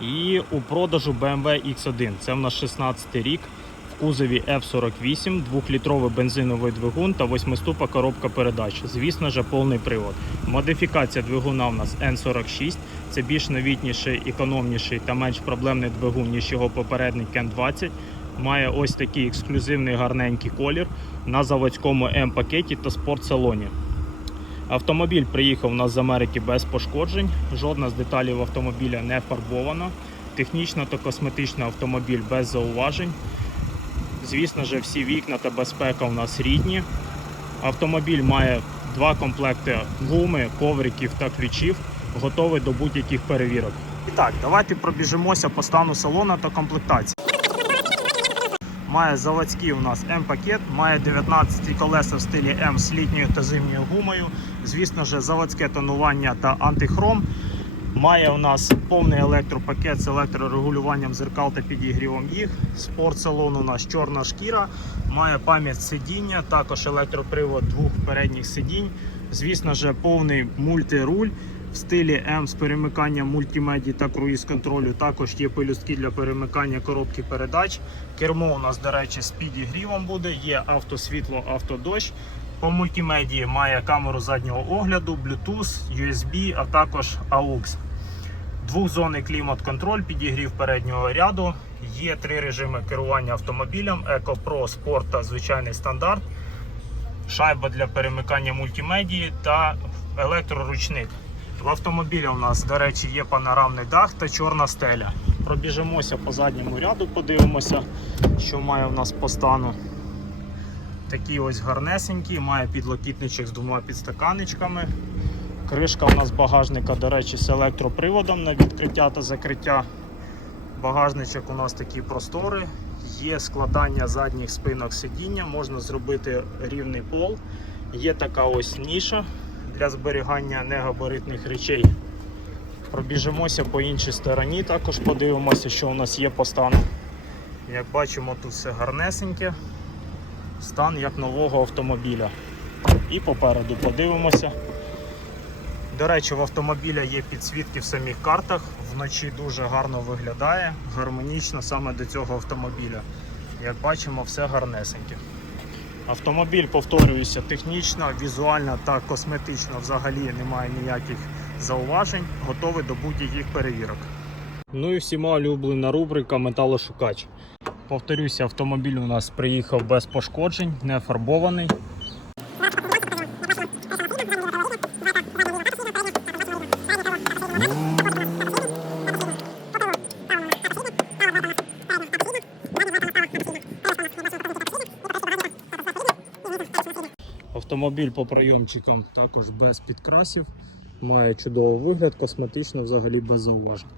І у продажу BMW X1. Це в нас 16 рік. В кузові F48, 2-літровий бензиновий двигун та 8-ступа коробка передач. Звісно ж, повний привод. Модифікація двигуна у нас N46. Це більш новітніший, економніший та менш проблемний двигун, ніж його попередник N20. Має ось такий ексклюзивний гарненький колір на заводському М-пакеті та спортсалоні. Автомобіль приїхав у нас з Америки без пошкоджень. Жодна з деталей автомобіля не фарбована. Технічно та косметично автомобіль без зауважень. Звісно ж, всі вікна та безпека у нас рідні. Автомобіль має два комплекти гуми, ковриків та ключів, готовий до будь-яких перевірок. І так, давайте пробіжимося по стану салона та комплектації. Має заводський у нас М-пакет, має 19 колеса в стилі М з літньою та зимньою гумою. Звісно ж, заводське тонування та антихром. Має у нас повний електропакет з електрорегулюванням зеркал та підігрівом їх. Спортсалон у нас чорна шкіра, має пам'ять сидіння, також електропривод двох передніх сидінь. Звісно ж, повний мультируль в стилі М з перемиканням мультимедії та круїз контролю. Також є пелюстки для перемикання коробки передач. Кермо у нас, до речі, з підігрівом буде, є автосвітло, автодощ. По мультимедії має камеру заднього огляду, Bluetooth, USB, а також AUX. Двохзонний клімат-контроль, підігрів переднього ряду. Є три режими керування автомобілем: Eco Pro, Sport та звичайний стандарт. Шайба для перемикання мультимедії та електроручник. В автомобілі у нас, до речі, є панорамний дах та чорна стеля. Пробіжимося по задньому ряду, подивимося, що має у нас по стану. Такий ось гарнесенький, має підлокітничок з двома підстаканечками. Кришка у нас багажника, до речі, з електроприводом на відкриття та закриття. Багажничок у нас такі простори. Є складання задніх спинок сидіння, можна зробити рівний пол. Є така ось ніша для зберігання негабаритних речей. Пробіжимося по іншій стороні, також подивимося, що у нас є по стану. Як бачимо, тут все гарнесеньке, стан як нового автомобіля. І попереду подивимося. До речі, в автомобіля є підсвітки в самих картах, вночі дуже гарно виглядає, гармонічно саме до цього автомобіля. Як бачимо, все гарнесеньке. Автомобіль, повторююся, технічно, візуально та косметично взагалі немає ніяких зауважень, готовий до будь-яких перевірок. Ну і всіма улюблена рубрика Металошукач. Повторюся, автомобіль у нас приїхав без пошкоджень, не фарбований. Автомобіль по прийомчикам також без підкрасів. Має чудовий вигляд, косметично взагалі без зауважень.